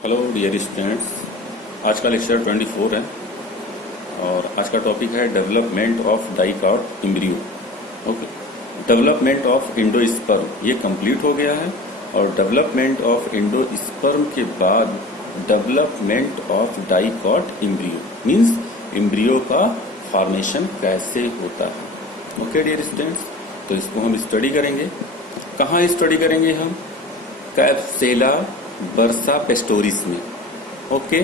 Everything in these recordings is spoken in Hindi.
हेलो डियर स्टूडेंट्स, आज का लेक्चर 24 है और आज का टॉपिक है development of dicot embryo. Okay, development of endosperm ये कंप्लीट हो गया है और डेवलपमेंट ऑफ एंडोस्पर्म के बाद development of dicot embryo means embryo का फॉर्मेशन कैसे होता है। ओके डियर स्टूडेंट्स, तो इसको हम स्टडी करेंगे। कहाँ स्टडी करेंगे हम? कैप्सेला बर्सा पेस्टोरिस में। ओके,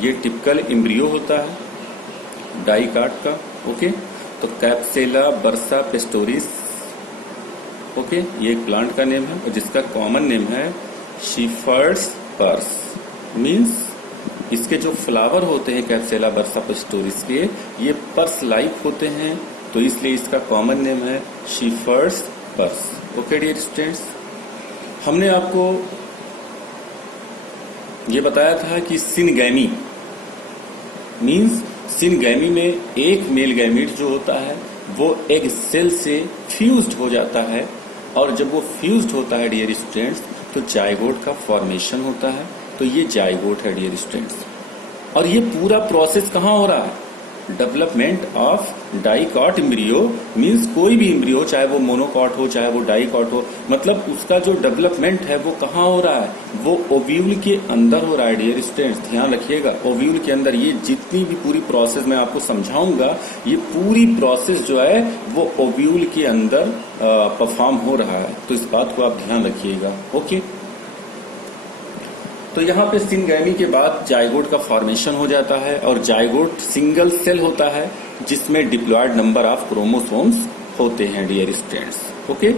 ये टिपिकल एम्ब्रियो होता है डाइकॉट का। ओके, तो कैप्सेला बर्सा पेस्टोरिस, ओके, ये एक प्लांट का नेम है और जिसका कॉमन नेम है शीफर्ड्स पर्स। मींस इसके जो फ्लावर होते हैं कैप्सेला बर्सा पेस्टोरिस के, ये पर्स लाइक होते हैं, तो इसलिए इसका कॉमन नेम है शीफर्ड्स पर्स। ओके डियर स्टूडेंट्स, हमने आपको ये बताया था कि सिनगैमी मींस सिनगैमी में एक मेल गैमीट जो होता है वो एग सेल से फ्यूज्ड हो जाता है और जब वो फ्यूज्ड होता है डियर स्टूडेंट्स तो जाइगोट का फॉर्मेशन होता है। तो ये जाइगोट है डियर स्टूडेंट्स। और ये पूरा प्रोसेस कहाँ हो रहा है? Development of dicot embryo means कोई भी एम्ब्रियो, चाहे वो मोनोकॉट हो चाहे वो डाइकॉट हो, मतलब उसका जो डेवलपमेंट है वो कहाँ हो रहा है? वो ओव्यूल के अंदर हो रहा है डियर स्टूडेंट्स। ध्यान रखिएगा, ओव्यूल के अंदर। ये जितनी भी पूरी प्रोसेस मैं आपको समझाऊंगा, ये पूरी प्रोसेस जो है वो ओव्यूल के अंदर परफॉर्म हो रहा है, तो इस बात को आप ध्यान रखिएगा। ओके, तो यहाँ पे सिनगैमी के बाद जाइगोट का फॉर्मेशन हो जाता है और जाइगोट सिंगल सेल होता है जिसमें डिप्लॉयड नंबर ऑफ क्रोमोसोम्स होते हैं डियर स्टूडेंट्स। ओके,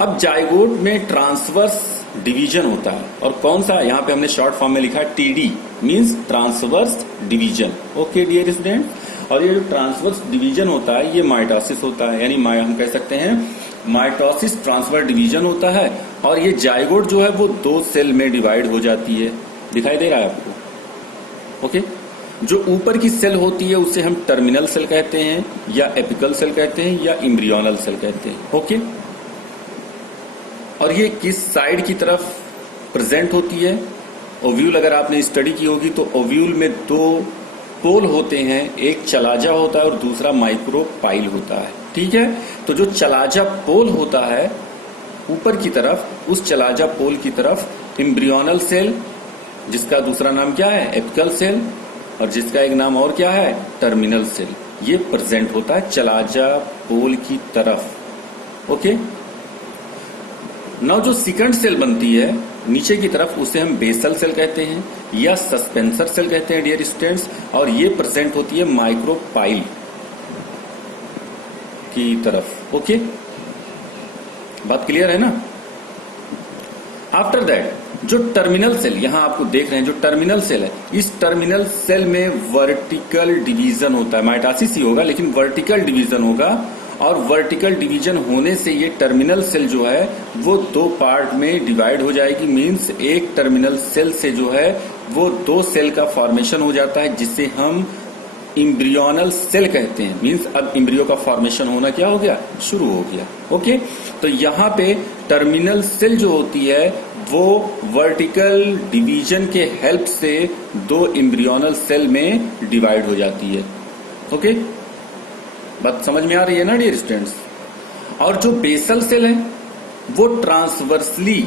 अब जाइगोट में ट्रांसवर्स डिवीजन होता है और कौन सा? यहाँ पे हमने शॉर्ट फॉर्म में लिखा है TD means transverse division. Okay dear student, और ये जो ट्रांसवर्स डिवीजन होता है ये माइटोसिस होता है, यानी हम कह सकते हैं माइटोसिस ट्रांसफर डिवीजन होता है। और ये जाइगोट जो है वो दो सेल में डिवाइड हो जाती है। दिखाई दे रहा है आपको? ओके, जो ऊपर की सेल होती है उसे हम टर्मिनल सेल कहते हैं या एपिकल सेल कहते हैं या एम्ब्रियोनल सेल कहते हैं। ओके, और ये किस साइड की तरफ प्रेजेंट होती है? ओव्यूल अगर आपने स्टडी की होगी तो ओव्यूल में दो पोल होते हैं, एक चलाजा होता है और दूसरा माइक्रोपाइल होता है। ठीक है, तो जो चलाजा पोल होता है ऊपर की तरफ, उस चलाजा पोल की तरफ एम्ब्रियोनल सेल, जिसका दूसरा नाम क्या है? एपिकल सेल, और जिसका एक नाम और क्या है? टर्मिनल सेल, ये प्रेजेंट होता है चलाजा पोल की तरफ। ओके, नाउ जो सेकंड सेल बनती है नीचे की तरफ उसे हम बेसल सेल कहते हैं या सस्पेंसर सेल कहते हैं डियर स्टूडेंट्स, और ये प्रेजेंट होती है माइक्रोपाइल की तरफ। ओके, बात क्लियर है ना? आफ्टर दैट जो टर्मिनल सेल यहां आपको देख रहे हैं, जो टर्मिनल सेल है, इस टर्मिनल सेल में वर्टिकल डिवीजन होता है। माइटोसिस ही होगा लेकिन वर्टिकल डिवीजन होगा, और वर्टिकल डिवीजन होने से ये टर्मिनल सेल जो है वो दो पार्ट में डिवाइड हो जाएगी। मींस एक टर्मिनल सेल से जो है वो दो सेल का फॉर्मेशन हो जाता है जिसे हम एम्ब्रियोनल सेल कहते हैं। मींस अब एम्ब्रियो का फॉर्मेशन होना क्या हो गया? शुरू हो गया। ओके, तो यहाँ पे टर्मिनल सेल जो होती है वो वर्टिकल डिवीजन के हेल्प से दो एम्ब्रियोनल सेल में डिवाइड हो जाती है। ओके, बात समझ में आ रही है ना डियर स्टूडेंट्स? और जो बेसल सेल है वो ट्रांसवर्सली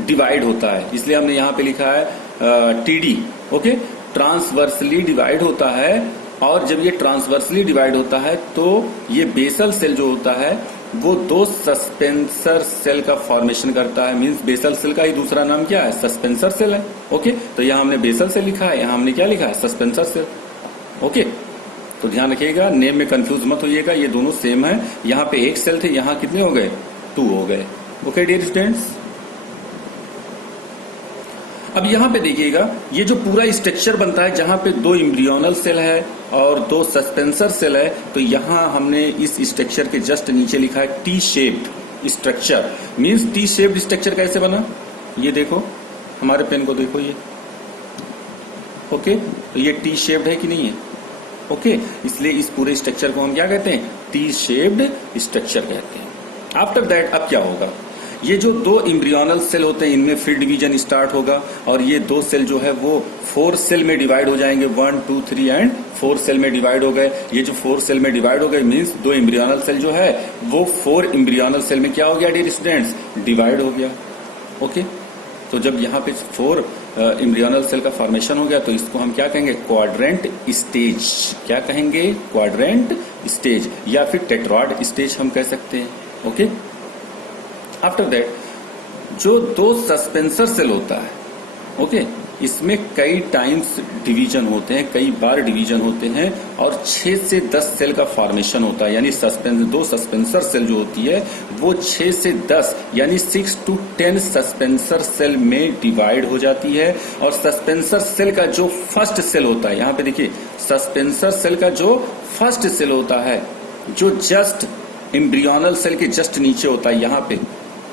डिवाइड होता है, इसलिए हमने यहाँ पे लिखा है टीडी। ओके, ट्रांसवर्सली डिवाइड होता है, और जब ये ट्रांसवर्सली डिवाइड होता है तो ये बेसल सेल जो होता है वो दो सस्पेंसर सेल का फॉर्मेशन करता है। मींस बेसल सेल का ही दूसरा नाम क्या है? सस्पेंसर सेल है। ओके, तो यहाँ हमने बेसल सेल लिखा है, यहाँ हमने क्या लिखा है? Suspensor cell. ओके, तो ध्यान रखिएगा, नेम में कंफ्यूज मत होइएगा, ये दोनों सेम है। यहाँ पे एक सेल थे, यहाँ कितने हो गए? 2 हो गए। ओके डियर स्टूडेंट्स, अब यहाँ पे देखिएगा ये जो पूरा स्ट्रक्चर बनता है जहां पे दो एम्ब्रियोनल सेल है और दो सस्पेंसर सेल है, तो यहाँ हमने इस स्ट्रक्चर के जस्ट नीचे लिखा है T shaped structure. Means T shaped structure कैसे बना? ये देखो, हमारे पेन को देखो ये। ओके, तो ये टी शेप्ड है कि नहीं है? ओके, इसलिए इस पूरे स्ट्रक्चर को हम क्या कहते हैं? टी शेप्ड स्ट्रक्चर कहते हैं। आफ्टर दैट अब क्या होगा? ये जो दो एम्ब्रियोनल सेल होते हैं इनमें फिर डिवीजन स्टार्ट होगा और ये दो सेल जो है वो 4 सेल में डिवाइड हो जाएंगे। 1 2 3 एंड 4 सेल में डिवाइड हो गए। ये जो 4 सेल में डिवाइड हो गए मीन्स दो एम्ब्रियोनल सेल जो है वो 4 एम्ब्रियोनल सेल में क्या हो गया डियर स्टूडेंट्स, डिवाइड हो गया। ओके, तो जब यहाँ पे 4 एम्ब्रियोनल सेल का फॉर्मेशन हो गया तो इसको हम क्या कहेंगे, क्वाड्रेंट स्टेज। क्या कहेंगे, क्वाड्रेंट स्टेज या फिर टेट्रॉड स्टेज हम कह सकते हैं। ओके, आफ्टर दैट जो दो सस्पेंसर सेल होता है, ओके, इसमें कई टाइम्स डिवीजन होते हैं, कई बार डिवीजन होते हैं और 6 से 10 सेल का फॉर्मेशन होता है। यानी दो सस्पेंसर सेल जो होती है वो 6 से 10 यानी 6 to 10 सस्पेंसर सेल में डिवाइड हो जाती है। और सस्पेंसर सेल का जो फर्स्ट सेल होता है, यहाँ पे देखिए सस्पेंसर सेल का जो फर्स्ट सेल होता है जो जस्ट एम्ब्रियोनल सेल के जस्ट नीचे होता है यहाँ पे,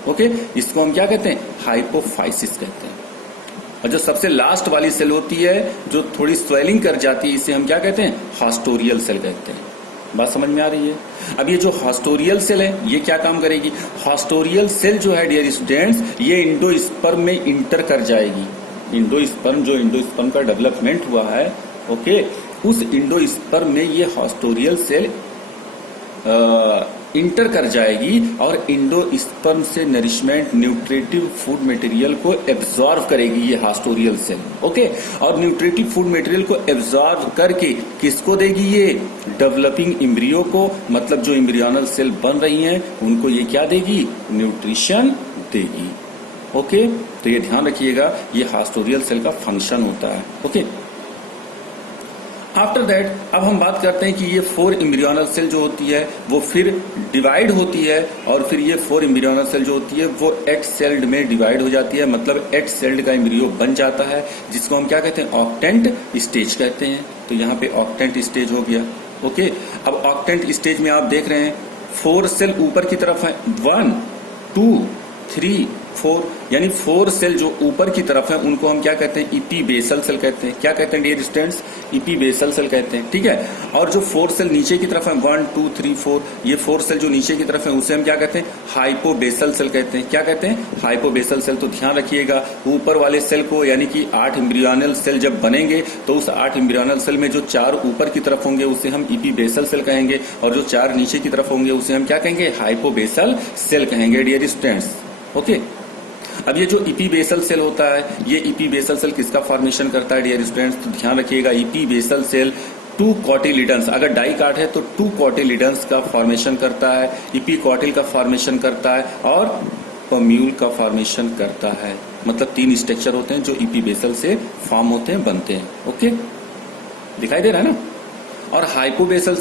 ओके, इसको हम क्या कहते हैं, हाइपोफाइसिस कहते हैं। और जो सबसे लास्ट वाली सेल होती है जो थोड़ी स्वेलिंग कर जाती है इसे हम क्या कहते हैं, हास्टोरियल सेल कहते हैं। बात समझ में आ रही है। अब ये जो हास्टोरियल सेल है ये क्या काम करेगी, हास्टोरियल सेल जो है डियर स्टूडेंट्स ये इंडोस्पर्म में इंटर कर जाएगी। इंडोस्पर्म जो इंडोस्पर्म का डेवलपमेंट हुआ है, ओके, उस इंडोस्पर्म में ये हास्टोरियल सेल इंटर कर जाएगी और इंडोस्पर्म से नरिशमेंट न्यूट्रिटिव फूड मटेरियल को एब्जॉर्व करेगी ये हास्टोरियल सेल। ओके, और न्यूट्रिटिव फूड मटेरियल को एब्जॉर्व करके किसको देगी, ये डेवलपिंग एम्ब्रियो को, मतलब जो एम्ब्रियोनल सेल बन रही हैं उनको ये क्या देगी, न्यूट्रिशन देगी। ओके, तो ये ध्यान रखिएगा ये हास्टोरियल सेल का फंक्शन होता है। ओके, आफ्टर दैट अब हम बात करते हैं कि ये 4 एम्ब्रियोनल सेल जो होती है वो फिर डिवाइड होती है और फिर ये 4 एम्ब्रियोनल सेल जो होती है वो 8 सेल्ड में डिवाइड हो जाती है, मतलब 8 सेल्ड का एम्ब्रियो बन जाता है जिसको हम क्या कहते हैं, ऑक्टेंट स्टेज कहते हैं। तो यहाँ पे ऑक्टेंट स्टेज हो गया। ओके, अब ऑक्टेंट स्टेज में आप देख रहे हैं 4 सेल ऊपर की तरफ है, 1 2 3 4 यानी 4 सेल जो ऊपर की तरफ है उनको हम क्या कहते हैं, इपी बेसल सेल कहते हैं। क्या कहते हैं dear students, epibasal cell कहते हैं। ठीक है, और जो 4 सेल नीचे की तरफ है 1 2 3 4 ये 4 सेल जो नीचे की तरफ है उसे हम क्या कहते हैं, हाइपोबेसल सेल कहते हैं। क्या कहते हैं, हाइपोबेसल सेल। तो ध्यान रखिएगा ऊपर वाले सेल को यानी कि 8 एम्ब्रियोनल सेल जब बनेंगे तो उस 8 एम्ब्रियोनल सेल में जो 4 ऊपर की तरफ होंगे उसे हम इपी बेसल सेल कहेंगे और जो 4 नीचे की तरफ होंगे उसे हम क्या कहेंगे, हाइपोबेसल सेल कहेंगे डियर स्टूडेंट्स। ओके, अब ये जो इपी बेसल सेल होता है ये इपी बेसल सेल किसका फॉर्मेशन करता है डियर स्टूडेंट्स, तो ध्यान रखिएगा इपी बेसल सेल 2 कॉटिलिडन्स, अगर डाई कार्ड है तो 2 कॉटिलिडन्स का फॉर्मेशन करता है, इपी कॉटिल का फॉर्मेशन करता है और पम्यूल का फॉर्मेशन करता है। मतलब 3 स्ट्रक्चर होते हैं जो इपी बेसल से फॉर्म होते हैं, बनते हैं। ओके, दिखाई दे रहा है ना। और हाइपोबेसल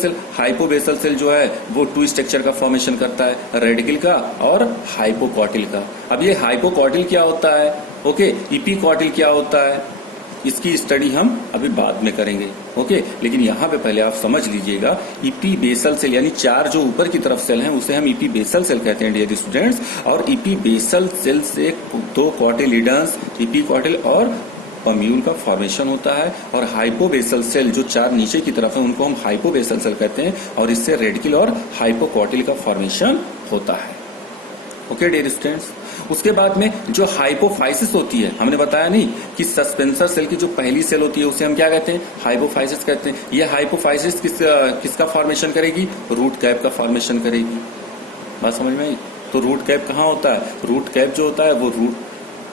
सेल जो है वो 2 स्ट्रक्चर का फॉर्मेशन करता है, रेडिकल का और हाइपोकॉटिल का। अब ये हाइपोकॉटिल क्या होता है, ओके, इपीकॉटिल क्या होता है, इसकी स्टडी हम अभी बाद में करेंगे। ओके, लेकिन यहाँ पे पहले आप समझ लीजिएगा इपी बेसल सेल यानी 4 जो ऊपर की तरफ सेल हैं उसे हम इपी बेसल सेल कहते हैं डियर स्टूडेंट्स। और इपी बेसल सेल से 2 कॉटिलिडन्स, इपीकॉटिल और पम्यूल का फॉर्मेशन होता है। और हाइपोबेसल सेल जो 4 नीचे की तरफ है उनको हम हाइपोबेसल सेल कहते हैं और इससे रेडिकल और हाइपोकॉटिल का फॉर्मेशन होता है। ओके डियर स्टूडेंट्स, उसके बाद में जो हाइपोफाइसिस होती है, हमने बताया नहीं कि सस्पेंसर सेल की जो पहली सेल होती है उसे हम क्या कहते हैं, हाइपोफाइसिस कहते हैं। ये हाइपोफाइसिस किसका फॉर्मेशन करेगी, रूट कैप का फॉर्मेशन करेगी। बात समझ में आई। तो रूट कैप कहाँ होता है, रूट कैप जो होता है वो रूट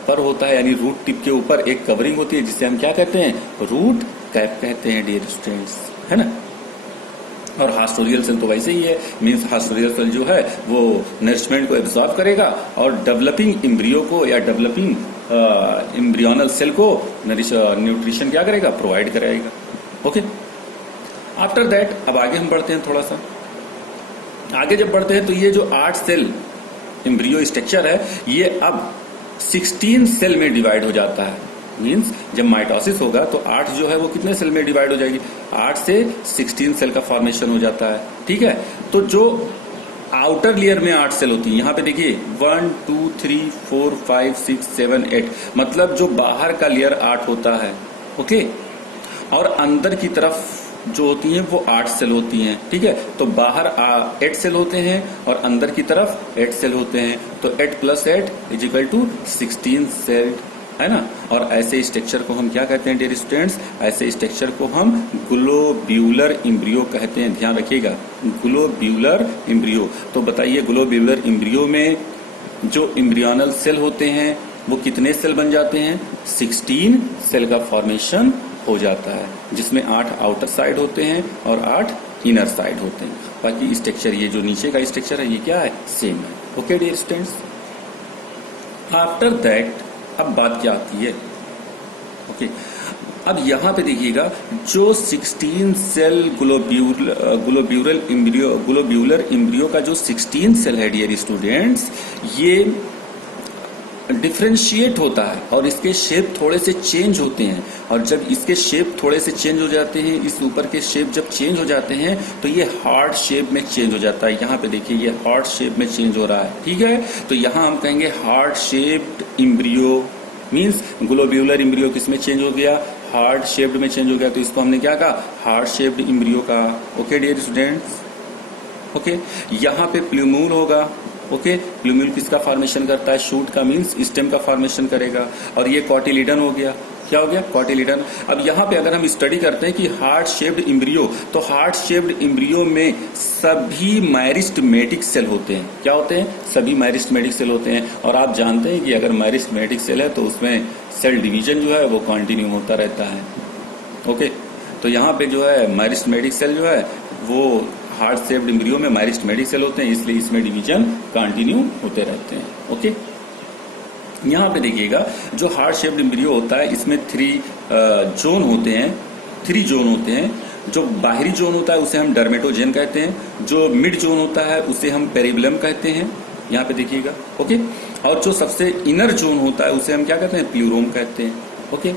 पर होता है, यानी रूट टिप के ऊपर एक कवरिंग होती है जिसे हम क्या कहते हैं, रूट कैप कहते हैं डियर स्टूडेंट्स, है ना। और हास्टोरियल सेल तो वैसे ही है, मींस हास्टोरियल सेल जो है वो नरिशमेंट को एब्जॉर्ब करेगा और डेवलपिंग एम्ब्रियो को या डेवलपिंग एम्ब्रियोनल सेल को न्यूट्रिशन क्या करेगा, प्रोवाइड कराएगा। ओके, आफ्टर दैट अब आगे हम बढ़ते हैं, थोड़ा सा आगे जब बढ़ते हैं तो ये जो 8 सेल एम्ब्रियो स्ट्रक्चर है ये अब 16 सेल में डिवाइड हो जाता है। मींस जब माइटोसिस होगा तो 8 जो है वो कितने सेल में डिवाइड हो जाएगी, 8 से 16 सेल का फॉर्मेशन हो जाता है। ठीक है, तो जो आउटर लेयर में 8 सेल होती है, यहाँ पे देखिए 1 2 3 4 5 6 7 8, मतलब जो बाहर का लेयर 8 होता है। ओके, और अंदर की तरफ जो होती हैं वो 8 सेल होती हैं, ठीक है। तो बाहर 8 सेल होते हैं और अंदर की तरफ 8 सेल होते हैं, तो 8 + 8 = 16 सेल, है ना। और ऐसे स्ट्रक्चर को हम क्या कहते हैं डियर स्टूडेंट्स? ऐसे स्ट्रक्चर को हम ग्लोब्यूलर एम्ब्रियो कहते हैं, ध्यान रखिएगा, ग्लोब्यूलर एम्ब्रियो। तो बताइए ग्लोब्यूलर एम्ब्रियो में जो एम्ब्रियोनल सेल होते हैं वो कितने सेल बन जाते हैं? 16 सेल का फॉर्मेशन हो जाता है, जिसमें 8 आउटर साइड होते हैं और 8 इनर साइड होते हैं। बाकी स्ट्रक्चर ये जो नीचे का स्ट्रक्चर है ये क्या है? सेम है। Okay dear students, after that अब बात क्या आती है? ओके, अब यहां पे देखिएगा जो 16 सेल ग्लोब्यूलर एम्ब्रियो का जो 16 सेल है डियर स्टूडेंट्स, ये डिफ्रेंशिएट होता है और इसके शेप थोड़े से चेंज होते हैं। और जब इसके शेप थोड़े से चेंज हो जाते हैं, इस ऊपर के शेप जब चेंज हो जाते हैं तो ये हार्ट शेप में चेंज हो जाता है। यहाँ पे देखिए ये हार्ट शेप में चेंज हो रहा है, ठीक है। तो यहाँ हम कहेंगे heart shaped embryo, means globular embryo किस में चेंज हो गया? हार्ट शेप्ड में चेंज हो गया। तो इसको हमने क्या कहा? हार्ट शेप्ड एम्ब्रियो का। Okay dear students, okay. यहाँ पे प्ल्यूम्यूल होगा, ओके। प्ल्यूम्यूल किसका फॉर्मेशन करता है? शूट का, मीन्स स्टेम का फॉर्मेशन करेगा। और ये कॉटिलीडन हो गया, क्या हो गया? कॉटिलीडन। अब यहाँ पे अगर हम स्टडी करते हैं कि हार्ट शेप्ड एम्ब्रियो, तो हार्ट शेप्ड एम्ब्रियो में सभी मैरिस्टमेटिक सेल होते हैं। क्या होते हैं? सभी मैरिस्टमेटिक सेल होते हैं। और आप जानते हैं कि अगर मैरिस्टमेटिक सेल है तो उसमें सेल डिवीजन जो है वो कंटिन्यू होता रहता है, ओके। तो यहाँ पे जो है मैरिस्टमेटिक सेल जो है वो हार्ट शेप्ड एम्ब्रियो में मैरिस्टमेटिक सेल होते हैं, इसलिए इसमें डिवीजन कंटिन्यू होते रहते हैं, ओके। यहाँ पे देखिएगा जो हार्ट शेप्ड एम्ब्रियो होता है इसमें 3 जोन होते हैं, 3 जोन होते हैं। जो बाहरी जोन होता है उसे हम डर्मेटोजेन कहते हैं, जो मिड जोन होता है उसे हम पेरिबलम कहते हैं, यहाँ पे देखिएगा, ओके। और जो सबसे इनर जोन होता है उसे हम क्या कहते हैं? प्ल्यूरोम कहते हैं, ओके।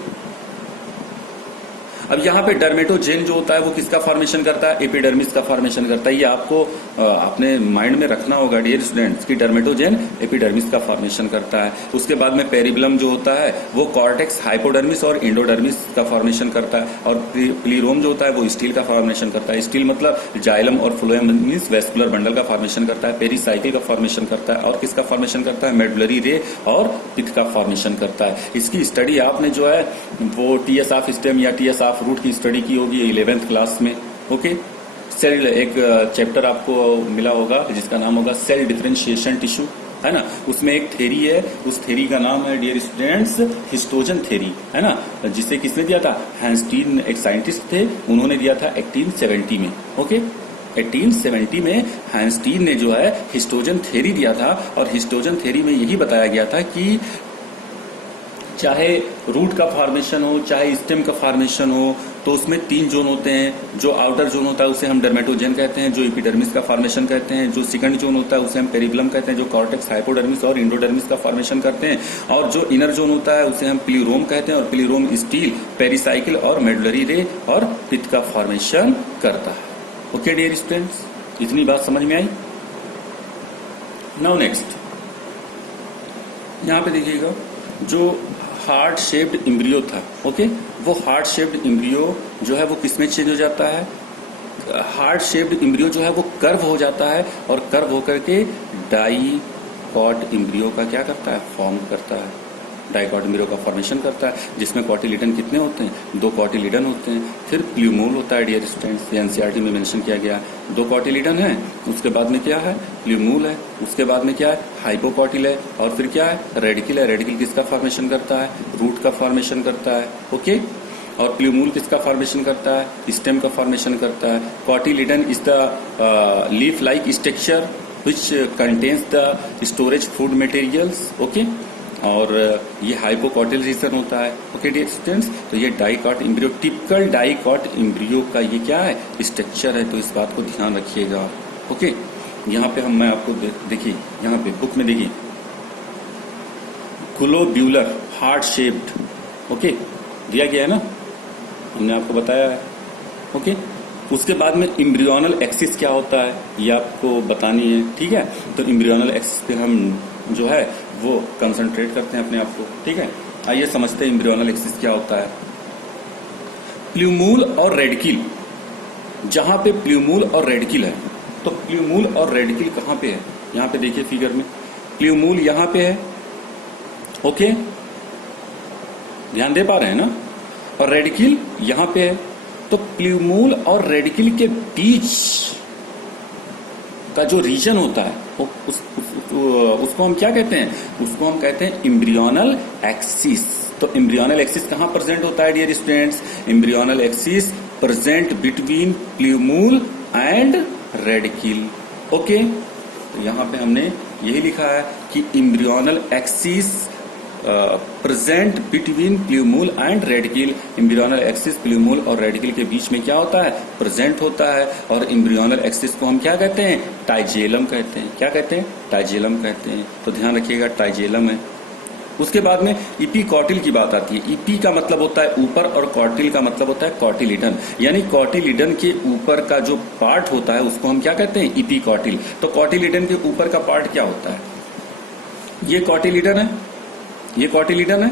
अब यहाँ पे डर्मेटोजेन जो होता है वो किसका फॉर्मेशन करता है? एपिडर्मिस का फॉर्मेशन करता है। ये आपको अपने माइंड में रखना होगा डियर स्टूडेंट्स कि डर्मेटोजेन एपिडर्मिस का फॉर्मेशन करता है। उसके बाद में पेरिबलम जो होता है वो कॉर्टेक्स हाइपोडर्मिस और एंडोडर्मिस का फॉर्मेशन करता है। और प्लीरोम जो होता है वो स्टील का फॉर्मेशन करता है। स्टील मतलब जाइलम और फ्लोएम मीन्स वेस्कुलर बंडल का फॉर्मेशन करता है। पेरिसाइकिल का फॉर्मेशन करता है। और किसका फॉर्मेशन करता है? मेडुलरी रे और पित्त का फॉर्मेशन करता है। इसकी स्टडी आपने जो है वो टीएस ऑफ स्टेम या टीएस ऑफ रूट की स्टडी की होगी 11th क्लास में, ओके। सेल एक चैप्टर आपको मिला होगा जिसका नाम होगा सेल डिफरेंशिएशन टिश्यू, है ना। उसमें एक थ्योरी है, उस थ्योरी का नाम है डियर स्टूडेंट्स हिस्टोजन थ्योरी, है ना। जिसे किसने दिया था? हैंस्टीन एक साइंटिस्ट थे, उन्होंने दिया था 1870 में, ओके। 1870 में हैंस्टीन ने जो है हिस्टोजन थ्योरी दिया था। और हिस्टोजन थ्योरी में यही बताया गया था कि चाहे रूट का फॉर्मेशन हो चाहे स्टेम का फॉर्मेशन हो तो उसमें 3 जोन होते हैं। जो आउटर जोन होता है उसे हम डर्मेटोजेन कहते हैं, जो एपिडर्मिस का फॉर्मेशन कहते हैं। जो सेकंड जोन होता है उसे हम पेरिबलम कहते हैं, जो कॉर्टेक्स हाइपोडर्मिस और एंडोडर्मिस का फॉर्मेशन करते हैं। और जो इनर जोन होता है उसे हम प्लीरोम कहते हैं, और प्लीरोम स्टील, पेरिसाइकिल और मेडुलरी रे और पित्त का फॉर्मेशन करता है। ओके डियर स्टूडेंट्स, इतनी बात समझ में आई। नाउ नेक्स्ट, यहाँ पे देखिएगा जो हार्ट शेप्ड एम्ब्रियो था, ओके, वो हार्ट शेप्ड एम्ब्रियो जो है वो किसमें चेंज हो जाता है? हार्ट शेप्ड एम्ब्रियो जो है वो कर्व हो जाता है और कर्व होकर के डाइकॉट एम्ब्रियो का क्या करता है? फॉर्म करता है। डाइकॉट एम्ब्रियो का फॉर्मेशन करता है, जिसमें कॉटिलीडन कितने होते हैं? 2 कॉटिलीडन होते हैं। फिर प्ल्यूम्यूल होता है डियर स्टूडेंट्स, एनसीईआरटी में मेंशन किया गया। 2 कॉटिलीडन है, उसके बाद में क्या है? प्ल्यूम्यूल है। उसके बाद में क्या है? हाइपोकॉटिल है। और फिर क्या है? रेडिकल है। रेडिकल किसका फॉर्मेशन करता है? रूट का फॉर्मेशन करता है, ओके। और प्ल्यूम्यूल किसका फॉर्मेशन करता है? स्टेम का फॉर्मेशन करता है। Cotyledon is the leaf like structure which contains the storage food materials, okay। और ये हाइपोकॉटिल रीजन होता है, ओके डियर स्टूडेंट्स। तो ये dicot embryo, typical dicot embryo का ये क्या है? स्ट्रक्चर है। तो इस बात को ध्यान रखिएगा, ओके। यहाँ पे मैं आपको देखिए, यहाँ पे बुक में देखिए ग्लोब्यूलर हार्ट शेप्ड, ओके, दिया गया है ना, हमने आपको बताया है, ओके। उसके बाद में एम्ब्रियोनल एक्सिस क्या होता है ये आपको बतानी है, ठीक है। तो एम्ब्रियोनल एक्सिस पे हम जो है वो कंसंट्रेट करते हैं अपने आप को, ठीक है। आइए समझते हैं एम्ब्रियोनल एक्सिस क्या होता है। प्ल्यूम्यूल और रेडिकल जहां पे प्ल्यूमूल और रेडिकल है। तो प्ल्यूमूल और रेडिकल कहां पे है? यहां पे देखिए फिगर में, प्ल्यूमूल यहां पे है, ओके, ध्यान दे पा रहे हैं ना, और रेडिकल यहां पे है। तो प्ल्यूमूल और रेडिकल के बीच का जो रीजन होता है उसको हम क्या कहते हैं? उसको हम कहते हैं एम्ब्रियोनल एक्सिस। तो एम्ब्रियोनल एक्सिस कहां प्रेजेंट होता है dear students? Embryonal axis present between plumule and radicle, okay. तो यहां पे हमने यही लिखा है कि embryonal axis present between plumule and radicle. Embryonal axis plumule और रेडिकल के बीच में क्या होता है? प्रेजेंट होता है। और एम्ब्रियोनल एक्सिस को हम क्या कहते हैं? टाइजेलम कहते हैं। क्या कहते हैं? टाइजेलम कहते हैं। तो ध्यान रखिएगा, टाइजेलम है। उसके बाद में इपीकॉटिल की बात आती है। इपी का मतलब होता है ऊपर और कॉटिल का मतलब होता है कॉटिलिडन, यानी कॉटिलिडन के ऊपर का जो पार्ट होता है उसको हम क्या कहते हैं? इपीकॉटिल। तो कॉटिलिडन के ऊपर का पार्ट क्या होता है? ये कॉटिलिडन है, ये कॉटिलिडन है।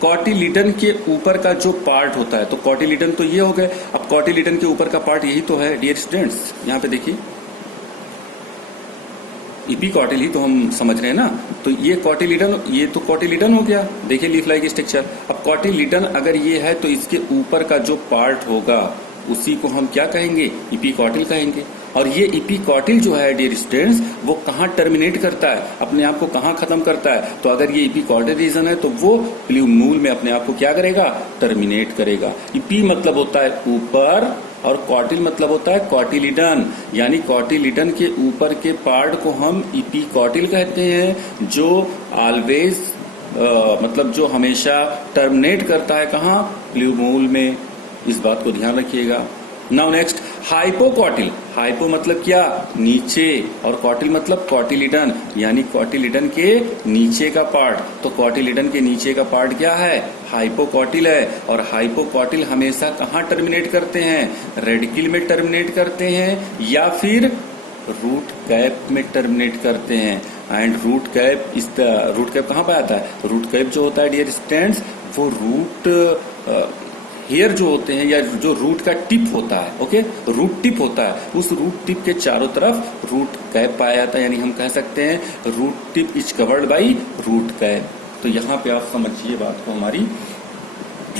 कॉटिलिडन के ऊपर का जो पार्ट होता है, तो कॉटिलिडन तो ये हो गए। अब कॉटिलिडन के ऊपर का पार्ट यही तो है डियर स्टूडेंट्स। यहां पे देखिए, इपीकॉटिल ही तो हम समझ रहे हैं ना। तो ये कॉटिलिडन, ये तो कॉटिलिडन हो गया। देखिए लीफ लाइक स्ट्रक्चर। अब कॉटिलिडन अगर ये है तो इसके ऊपर का जो पार्ट होगा उसी को हम क्या कहेंगे? इपीकॉटिल कहेंगे। और ये इपीकॉटिल जो है डियर स्टूडेंट्स, वो कहाँ टर्मिनेट करता है, अपने आप को कहाँ खत्म करता है? तो अगर ये इपीकॉटिल रीजन है तो वो प्ल्यूमूल में अपने आप को क्या करेगा? टर्मिनेट करेगा। इपी मतलब होता है ऊपर और कॉटिल मतलब होता है कॉटिलिडन, यानी कॉटिलिडन के ऊपर के पार्ट को हम इपीकॉटिल कहते हैं, जो ऑलवेज मतलब जो हमेशा टर्मिनेट करता है कहाँ? प्ल्यूमूल में। इस बात को ध्यान रखिएगा। Now next, हाइपोकॉटिल। हाइपो मतलब क्या? नीचे, और कॉटिल मतलब कॉटिलिडन, यानी कॉटिलिडन के नीचे का पार्ट। तो कॉटिलिडन के नीचे का पार्ट क्या है? हाइपोकॉटिल है। और हाइपोकॉटिल हमेशा कहाँ टर्मिनेट करते हैं? रेडिकल में टर्मिनेट करते हैं या फिर रूट कैप में टर्मिनेट करते हैं। And root cap root cap कहाँ पे आता है? रूट कैप जो होता है डियर स्टूडेंट्स, वो रूट हेयर जो होते हैं या जो रूट का टिप होता है, ओके, रूट टिप होता है, उस रूट टिप के चारों तरफ रूट कैप पाया जाता है, यानी हम कह सकते हैं root tip is covered by root cap. तो यहां पे आप समझिए बात को हमारी।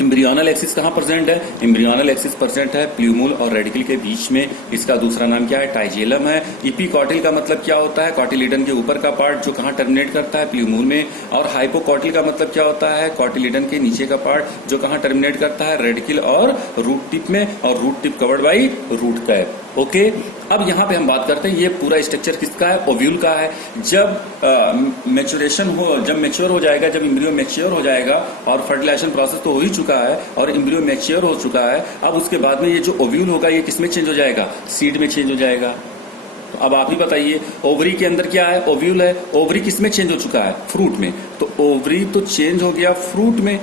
एम्ब्रियोनल एक्सिस कहाँ प्रेजेंट है? एम्ब्रियोनल एक्सिस प्रेजेंट है प्ल्यूमूल और रेडिकल के बीच में। इसका दूसरा नाम क्या है? टाइजेलम है। इपीकॉटिल का मतलब क्या होता है? कॉटिलिडन के ऊपर का पार्ट जो कहाँ टर्मिनेट करता है? प्ल्यूमूल में। और हाइपोकॉटिल का मतलब क्या होता है? कॉटिलिडन के नीचे का पार्ट जो कहाँ टर्मिनेट करता है? रेडिकल और रूट टिप में, और root tip covered by root cap, okay. अब यहां पे हम बात करते हैं, ये पूरा स्ट्रक्चर किसका है? ओव्यूल का है। जब मैच्योरेशन हो, जब मैच्योर हो जाएगा, जब एम्ब्रियो मैच्योर हो जाएगा, और फर्टिलाइजेशन प्रोसेस तो हो ही चुका है और एम्ब्रियो मैच्योर हो चुका है, अब उसके बाद में ये जो ओव्यूल होगा ये किसमें चेंज हो जाएगा? सीड में चेंज हो जाएगा। तो अब आप ही बताइए, ओवरी के अंदर क्या है? ओव्यूल है। ओवरी किसमें चेंज हो चुका है? फ्रूट में। तो ओवरी तो चेंज हो गया फ्रूट में,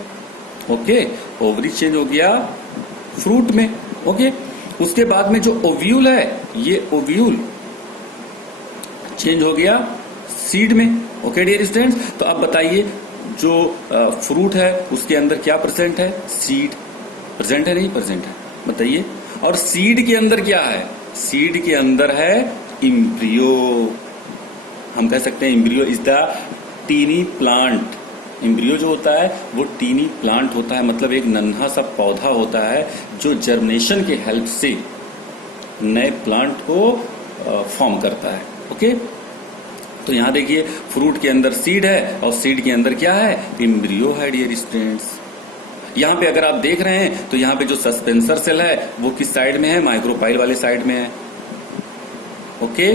ओके, ओवरी चेंज हो गया फ्रूट में, ओके। उसके बाद में जो ओव्यूल है, ये ओव्यूल चेंज हो गया सीड में, ओके डियर स्टूडेंट्स। तो अब बताइए, जो फ्रूट है उसके अंदर क्या प्रेजेंट है? सीड प्रेजेंट है, नहीं प्रेजेंट है? बताइए। और सीड के अंदर क्या है? सीड के अंदर है एम्ब्रियो। हम कह सकते हैं embryo is the tiny plant. Embryo जो होता है वो टीनी प्लांट होता है, मतलब एक नन्हा सा पौधा होता है जो जर्मिनेशन के हेल्प से नए प्लांट को फॉर्म करता है, ओके। तो यहां देखिए, फ्रूट के अंदर सीड है और सीड के अंदर क्या है? एम्ब्रियो है डियर स्टूडेंट्स। यहां पे अगर आप देख रहे हैं तो यहां पे जो सस्पेंसर सेल है वो किस साइड में है? माइक्रोपाइल वाले साइड में है, ओके।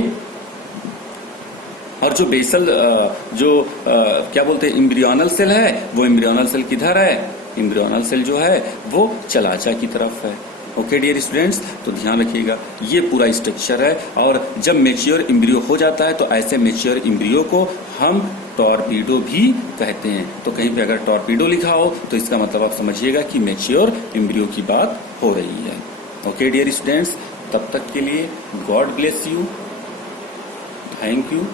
और जो बेसल क्या बोलते हैं एम्ब्रियोनल सेल है, वो एम्ब्रियोनल सेल किधर है? एम्ब्रियोनल सेल जो है वो चलाचा की तरफ है, ओके डियर स्टूडेंट्स। तो ध्यान रखिएगा, ये पूरा स्ट्रक्चर है। और जब मैच्योर एम्ब्रियो हो जाता है तो ऐसे मैच्योर एम्ब्रियो को हम टॉर्पीडो भी कहते हैं। तो कहीं पे अगर टॉर्पीडो लिखा हो तो इसका मतलब आप समझिएगा कि मैच्योर एम्ब्रियो की बात हो रही है, ओके डियर स्टूडेंट्स। तब तक के लिए God bless you, thank you.